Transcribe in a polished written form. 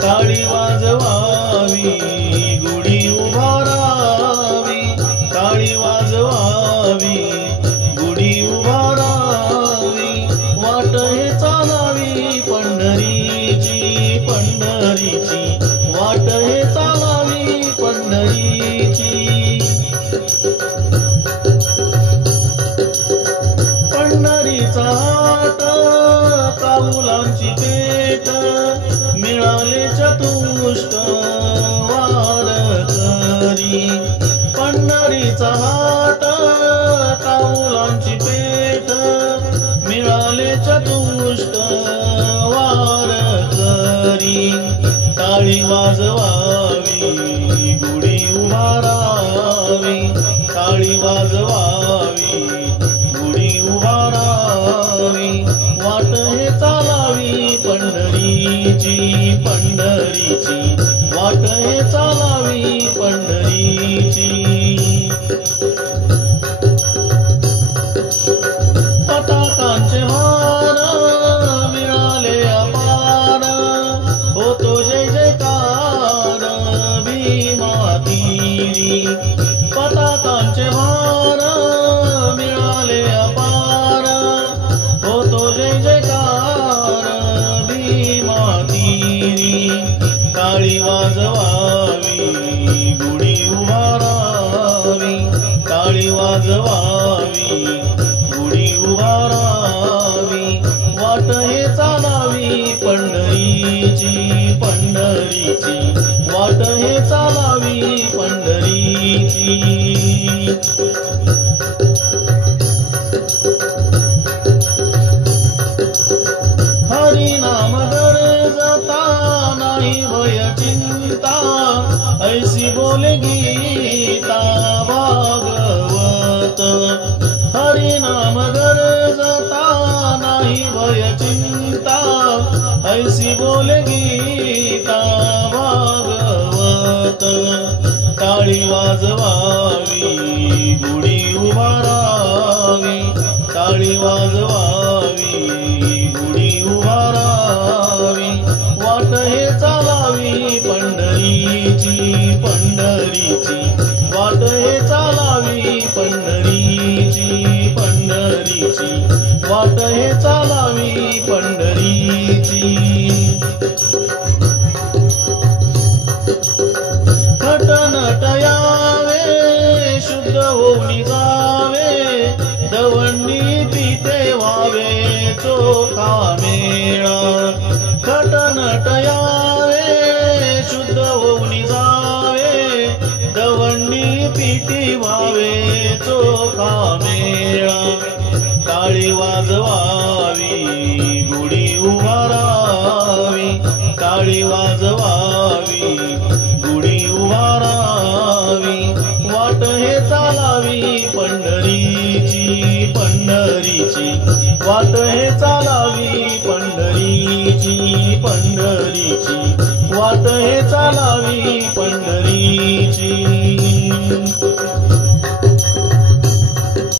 टाळी वाजवावी गुढी उभारावी, टाळी वाजवावी गुढी उभारावी, वाट हे चालावी पंढरीची, पंढरीची वाट हे चालावी पंढरीची। पंढरीचा हाट काऊलांची पेट, मिळाले चतुष्ट वारकरी। पंढरीचा हाट काऊलांची पेट, मिळाले चतुष्ट वारकरी। टाळी वाजवावी गुढी उभारावी, टाळी वाजवावी गुढी उभारावी, वाट हे चालावी पंढरीची, पंढरीची वाट हे चालावी पंढरीची। पताकांचे भार मिळाले अपार, होतो जय जयकार भीमा तीरी। पताकांचे भार मिळाले अपार, होतो जय जयकार भीमा तीरी। टाळी वाजवावी गुढी उभारावी, टाळी वाजवावी गुढी उभारावी, वाट हे चालावी पंढरीची, पंढरीची वाट हे चालावी पंढरीची। हरिनाम गरजता नाही भय चिंता, ऐसी बोले गीता भागवत। हरिनाम गरजता नाही भय चिंता, ऐसी बोले गीता भागवत। टाळी वाजवावी गुढी उभारावी, टाळी वाजवावी गुढी उभारावी, वाट हे चालावी पंढरीची, पंढरीची वाट हे चालावी पंढरीची, पंढरीची वाट हे चालावी पंढरीची। नट यावे शुद्ध होऊन जावे, दवंडी पीते व्हावे चोखा मेळा। खट नट यावे शुद्ध होऊन जावे, दवंडी पीती व्हावे चोखा मेळा। टाळी वाजवावी गुढी उभारावी, टाळी वाजवावी गुढी उभारावी, वाट हे चालावी पंढरीची, पंढरीची वाट हे चालावी पंढरीची, पंढरीची वाट हे चालावी।